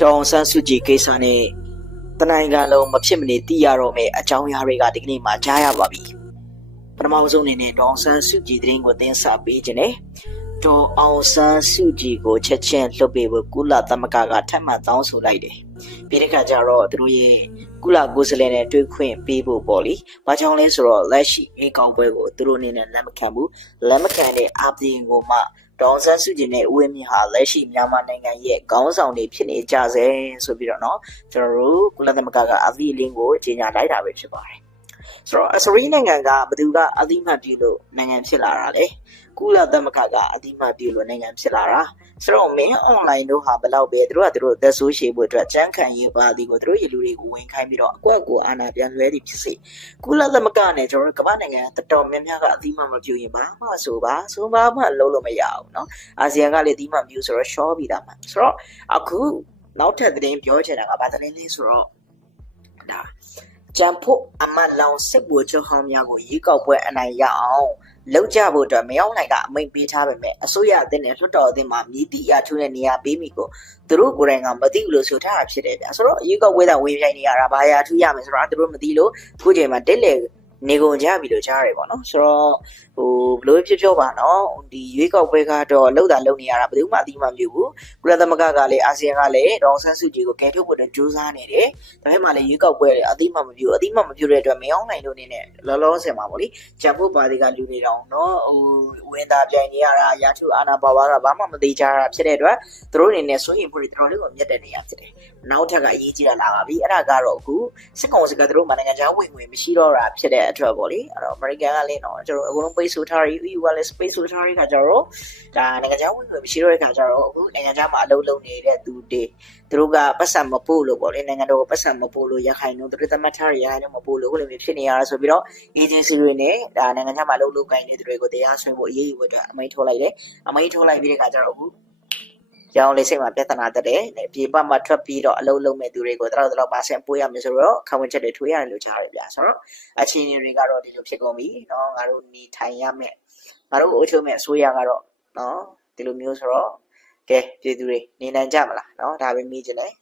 ဒေါအောင်ဆန်းစုကြည်ကိစ္စနဲ့တနိုင်ငံလုံးမဖြစ်မနေသိရတော့မယ့်အကြောင်းအရာတွေကဒီကနေ့မှကြားရပါပြီပထမဆုံးအနေနဲ့ဒေါအောင်ဆန်းစုကြည်သတင်းကိုတင်ဆက်ပေးခြင်းနဲ့ ဒေါ်အောင်ဆန်းစုကြည်ကိုချက်ချင်းလွှတ်ပေးဖို့ကုလသမဂ္ဂကထပ်မံတောင်းဆိုလိုက်တယ်။ပြီးတဲ့အခါကျတော့သူတို့ရဲ့ကုလကိုယ်စားလှယ်နဲ့တွေ့ခွင့်ပေးဖို့ပေါ့လေ။ဘာကြောင့်လဲဆိုတော့လက်ရှိအင်ကောင်ပွဲကိုသူတို့အနေနဲ့လက်မခံဘူး။လက်မခံတဲ့အပြင်ကိုမှဒေါ်အောင်ဆန်းစုကြည်နဲ့ဦးဝင်းမြင့်ဟာလက်ရှိမြန်မာနိုင်ငံရဲ့ခေါင်းဆောင်တွေဖြစ်နေကြဆဲဆိုပြီးတော့နော်ကျွန်တော်တို့ကုလသမဂ္ဂကအသီးလင်းကိုကြီးညာလိုက်တာပဲဖြစ်ပါတယ်။ ဆိုတော့အစရီနိုင်ငံကဘသူကအသီးမှတ်ပြုလို့နိုင်ငံဖြစ်လာတာလေကုလသမဂ္ဂကအသီးမှတ်ပြုလို့နိုင်ငံဖြစ်လာတာဆိုတော့မင်း online တို့ဟာဘယ်တော့ပဲသူတို့ကသူတို့သက်ဆိုးရှည်ဖို့အတွက်ကြမ်းခံရေးပါသည်ကိုသူတို့ရေလူတွေကိုဝင်ခိုင်းပြီးတော့အကွက်ကိုအာဏာပြန်လွှဲသည်ဖြစ်စေကုလသမဂ္ဂနဲ့ကျွန်တော်တို့ကမ္ဘာနိုင်ငံတော်တော်များများကအသီးမှမပြုရင်ဘာမှဆိုပါဆိုဘာမှလုံးလို့မရအောင်เนาะအာဆီယံကလည်းအသီးမှပြုဆိုတော့ short ပြီးသားမှာဆိုတော့အခုနောက်ထပ်သတင်းပြောချင်တာကဘာသတင်းလဲဆိုတော့ဒါ ကြံဖို့အမတ်လောင်စစ်ဘူချုပ်ဟောင်းများကိုရေကောက်ပွဲအနိုင်ရအောင်လောက်ကြဖို့အတွက်မရောက်နိုင်ကအမိန့်ပေးထားပေမဲ့အစိုးရအသင်းနဲ့လွှတ်တော်အသင်းမှာမြည်တီရထူးတဲ့နေရာပေးမိကိုသူတို့ကိုယ်တိုင်ကမသိဘူးလို့ဆိုထားတာဖြစ်တယ်ဗျာဆိုတော့ရေကောက်ပွဲတာဝင်ပြိုင်နေရတာဘာရာထူးရမယ်ဆိုတော့သူတို့မသိလို့ခုချိန်မှာတက်လေ နေကုန်ကြပြီလို့ကြားရတယ်ပေါ့နော်ဆိုတော့ဟိုဘလို့ဖြစ်ပြောပါနော်ဒီရွေးကောက်ပွဲကတော့လှုပ်တာလှုပ်နေရတာဘယ်သူမှအတိမပြုဘူးကုလသမဂ္ဂကလည်းအာဆီယံကလည်းဒေါအောင်ဆန်းစုကြည်ကိုကယ်ထုတ်ဖို့အတွက်ကြိုးစားနေတယ်ဒါပေမဲ့လည်းရွေးကောက်ပွဲတွေအတိမမပြုအတိမမပြုတဲ့အတွက်မအောင်နိုင်လို့နေနဲ့လောလောဆယ်မှာပေါ့လေဂျမ်ဖို့ပါတီကလူနေတောင်နော်ဟို ဝင်သားပြိုင်နေရတာရာထုအာနာပါဝါကဘာမှမသေးကြတာဖြစ်တဲ့အတွက်သူတို့အနေနဲ့စိုးရိမ်မှုတွေတော်တော်လေးကိုမြတ်တဲ့နေရာဖြစ်တယ်နောက်ထပ်ကအရေးကြီးတာလာပါပြီအဲ့ဒါကတော့အခုစစ်ကောင်စီကသူတို့မှနိုင်ငံခြားဝင်ငွေမရှိတော့တာဖြစ်တဲ့အတွက်ပေါ့လေအဲ့တော့ American ကလည်းတော့ကျွန်တော်အကုန်လုံးပိတ်ဆို့ထားပြီး EU ကလည်း space ဆိုထားတဲ့ခါကျတော့ဒါနိုင်ငံခြားဝင်ငွေမရှိတော့တဲ့ခါကျတော့အခုနိုင်ငံခြားမှာအလုပ်လုပ်နေတဲ့သူတွေ သူတို့ကပတ်စံမပို့လို့ပေါ့လေနိုင်ငံတော်ကပတ်စံမပို့လို့ရခိုင်တို့သူတို့သတ်မှတ်ထားရရခိုင်တို့မပို့လို့ဘယ်လိုမျိုးဖြစ်နေရလဲဆိုပြီးတော့ agency တွေနဲ့ဒါနိုင်ငံခြားမှာအလုပ်လုပ်ကိုင်နေသူတွေကိုတရားစွဲဖို့အရေးယူဖို့အတွက်အမိန့်ထုတ်လိုက်တယ်အမိန့်ထုတ်လိုက်ပြီးတဲ့ခါကျတော့အခုရောင်းလေးစိတ်မှာပြဿနာတက်တယ်ပြေပမှာထွက်ပြီးတော့အလုပ်လုပ်မဲ့သူတွေကိုတတော့တတော့ပါဆင်ပို့ရမယ်ဆိုတော့ခံဝင်ချက်တွေထွေးရတယ်လို့ကြားရတယ်ဗျာဆိုတော့အခြေအနေတွေကတော့ဒီလိုဖြစ်ကုန်ပြီเนาะငါတို့နေထိုင်ရမယ်ငါတို့အုပ်ချုပ်မဲ့အစိုးရကတော့เนาะဒီလိုမျိုးဆိုတော့ ကဲပြည်သူတွေနေနိုင်ကြမလားเนาะဒါပဲမိချင်တယ်